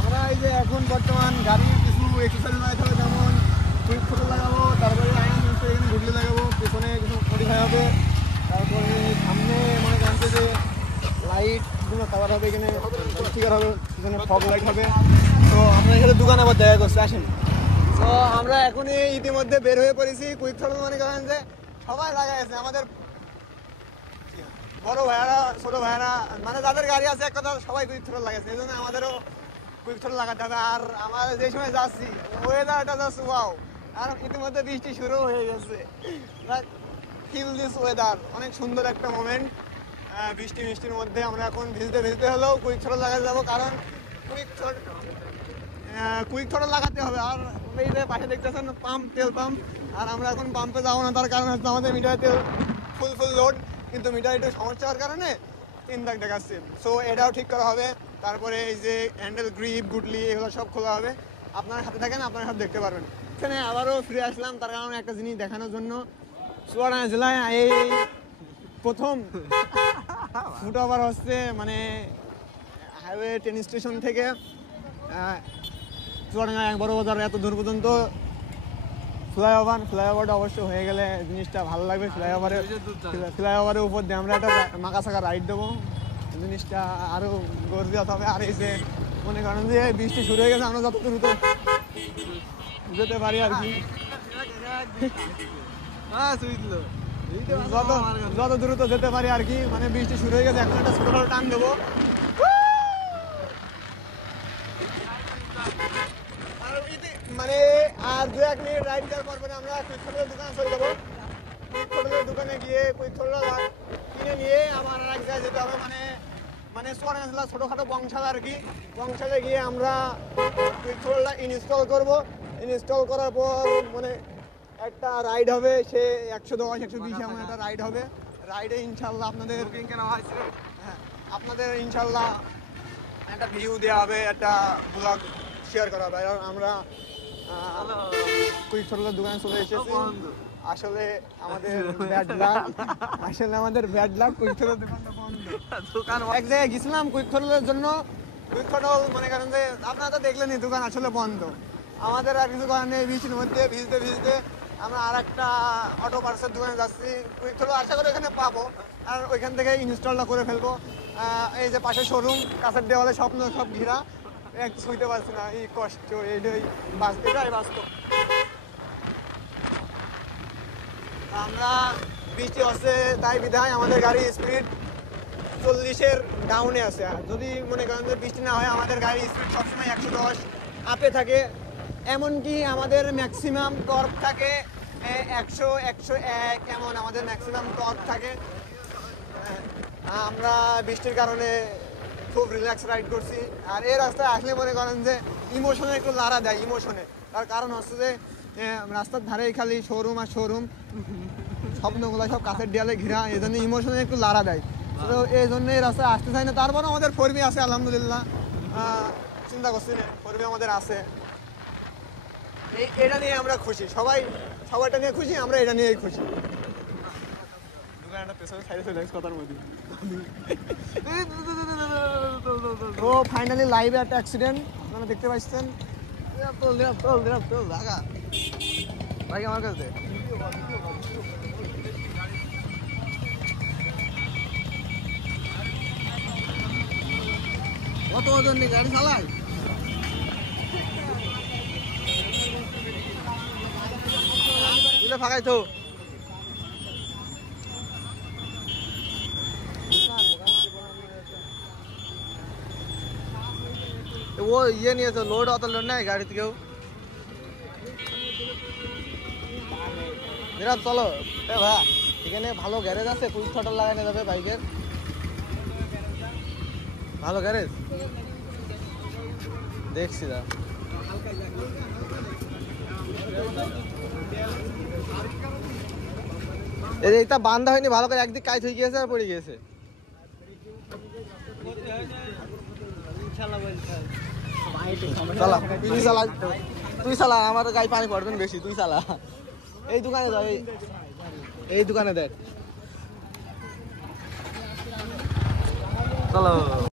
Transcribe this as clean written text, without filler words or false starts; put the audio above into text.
আমরা এই যে এখন বর্তমান গাড়ির কিছু এক্সারসাইজ লাগাতে হবে, যেমন সুইচ ফটো লাগাবো, তারপরে এখানে ঘুরলে লাগাবো, পেছনে কিছু মডিফাই হবে, তারপরে সামনে মানে জানতে যে লাইটগুলো কাভার হবে, এখানে স্টিকার হবে, এখানে ফগ লাইট হবে। তো আমরা এখানে দোকান আবার দেখা করছি, আসেন। তো আমরা এখনই ইতিমধ্যে বের হয়ে পড়েছি। কুইক থ্রোটল মানে করেন যে সবাই লাগাইছে, আমাদের বড় ভাইয়ারা, ছোট ভাইয়ারা, মানে যাদের গাড়ি আছে এক কথা সবাই কুইক থ্রোটল লাগাইছে। এই জন্য আমাদেরও কুইক থ্রোটল লাগাতে হবে। আর আমরা যে সময় যাচ্ছি ওয়েদারটা জাস্ট ওয়াও। আর ইতিমধ্যে বৃষ্টি শুরু হয়ে গেছে। ফিল দিস ওয়েদার, অনেক সুন্দর একটা মোমেন্ট। বৃষ্টির মধ্যে আমরা এখন ভিজতে হলেও কুইক থ্রোটল লাগাতে যাবো, কারণ কুইক থ্রোটল লাগাতে হবে। আর এই যে পাশে দেখতেছেন পাম্প, তেল পাম্প। আর আমরা এখন পাম্পে যাবো না, তার কারণ হচ্ছে আমাদের মিটারে তেল ফুল লোড, কিন্তু মিটার একটু সমস্যা হওয়ার কারণে 3 দাগ দেখাচ্ছে। সো এটাও ঠিক করা হবে। তারপরে এই যে হ্যান্ডেল, গ্রিপ, গুটলি এগুলো সব খোলা হবে। আপনার হাতে থাকেন, আপনারা সব দেখতে পারবেন। এখানে আবারও ফিরে আসলাম তার কারণে একটা জিনিস দেখানোর জন্য। চুয়াডাঙ্গা জেলায় এই প্রথম ফুটওভার হচ্ছে, মানে হাইওয়ে ট্রেন স্টেশন থেকে চুয়াডাঙ্গা এক বড় বাজার এত দূর পর্যন্ত ফ্লাইওভারটা অবশ্য হয়ে গেলে জিনিসটা ভালো লাগবে। ফ্লাইওভারের উপর দিয়ে আমরা একটা মাকাসাকা রাইড দেবো, জিনিসটা আরো গর্জিয়াস হবে। আর এই যে মনে করেন যে বৃষ্টি শুরু হয়ে গেছে, আমরা যত দ্রুত যেতে পারি আর কি, যত দ্রুত যেতে পারি আর কি। মানে বৃষ্টি শুরু হয়ে গেছে, এখন একটা ছোট টান দেবো। মানে আর 2-1 মিনিট রাইড দেওয়ার পর আমরা কুইক থ্রোটলের দোকানে চলে যাবো। কুইক থ্রোটলের দোকানে গিয়ে কুইক থ্রোটল কিনে নিয়ে আমার আর এক জায়গায় যেতে হবে, মানে চুয়াডাঙ্গা জেলা ছোটোখাটো বংশাল আর কি। বংশালে গিয়ে আমরা কুইক থ্রোটলটা ইনস্টল করবো। ইনস্টল করার পর মানে একটা রাইড হবে, সে 110-120 এমন একটা রাইড হবে। রাইডে ইনশাল্লাহ আপনাদের ইনশাল্লাহ একটা ভিউ দেওয়া হবে, একটা ব্লগ শেয়ার করা হবে। আর আমরা কুইক থ্রোটলের দোকানে চলে এসেছি। আসলে আমাদের ব্যাড লাক, কুইক থ্রোটলের দোকানটা বন্ধ। এক জায়গায় গেছিলাম কুইক থ্রোটলের জন্য, কুইক থ্রোটল মনে করেন যে আপনারা তো দেখলেনই দোকান আসলে বন্ধ। আমাদের আর কিছু কারণে বৃষ্টির মধ্যে ভিজতে আমরা আর একটা অটো পার্টসের দোকানে যাচ্ছি। কুইক থ্রোটল আশা করি ওখানে পাবো, আর ওইখান থেকে ইনস্টলটা করে ফেলবো। এই যে পাশে শোরুম, কাছের দেওয়ালে স্বপ্ন সব ঘিরা, একটু শুইতে পারছি না, এই কষ্ট, এটাই বাস্তব। আমরা বৃষ্টি হচ্ছে তাই বিধায় আমাদের গাড়ি স্পিড 40-এর ডাউনে আছে। যদি মনে করেন যে বৃষ্টি না হয়, আমাদের গাড়ির স্পিড সবসময় 110 আপে থাকে। এমনকি আমাদের ম্যাক্সিমাম টর্ক থাকে 100-101 এমন আমাদের ম্যাক্সিমাম টর্ক থাকে। আমরা বৃষ্টির কারণে খুব রিল্যাক্স রাইড করছি। আর এই রাস্তায় আসলে মনে করেন যে ইমোশনে একটু লাড়া দেয়, ইমোশনে। তার কারণ হচ্ছে যে রাস্তার ধারেই খালি শোরুম আর শোরুম, স্বপ্নগুলো সব কাছের দেয়ালে ঘিরা, এই জন্য ইমোশনে একটু লাড়া দেয়। তো এই জন্য এই রাস্তায় আসতে চাই না। তারপরে আমাদের ফোরবি আছে আলহামদুলিল্লাহ, চিন্তা করছি না, ফোরবি আমাদের আছে। এটা নিয়ে আমরা খুশি, সবাইটা নিয়ে খুশি, আমরা এটা নিয়েই খুশি। তো ফাইনালি লাইভে একটা অ্যাক্সিডেন্ট আপনারা দেখতে পাচ্ছেন। ভাই আমার কাছে কত ওজন নিয়ে গাড়ি চালায়, ফাঁকাই তো ও ইয়ে নিয়েছে, লোড অত লোড নাই গাড়ি থেকেও। চলো ভাই, এখানে ভালো গ্যারেজ আছে, কুইক থ্রোটল লাগানো যাবে বাইকের, ভালো গ্যারেজ দেখছি না। এইটা বান্ধা হয়নি ভালো করে, একদিক কাজ হয়ে গিয়েছে আর পড়ে গিয়েছে। তুই চালা, আমার গায়ে পানি পড়বেন বেশি, তুই চালা। এই দোকানে যাও, এই দোকানে দেখ, চলো।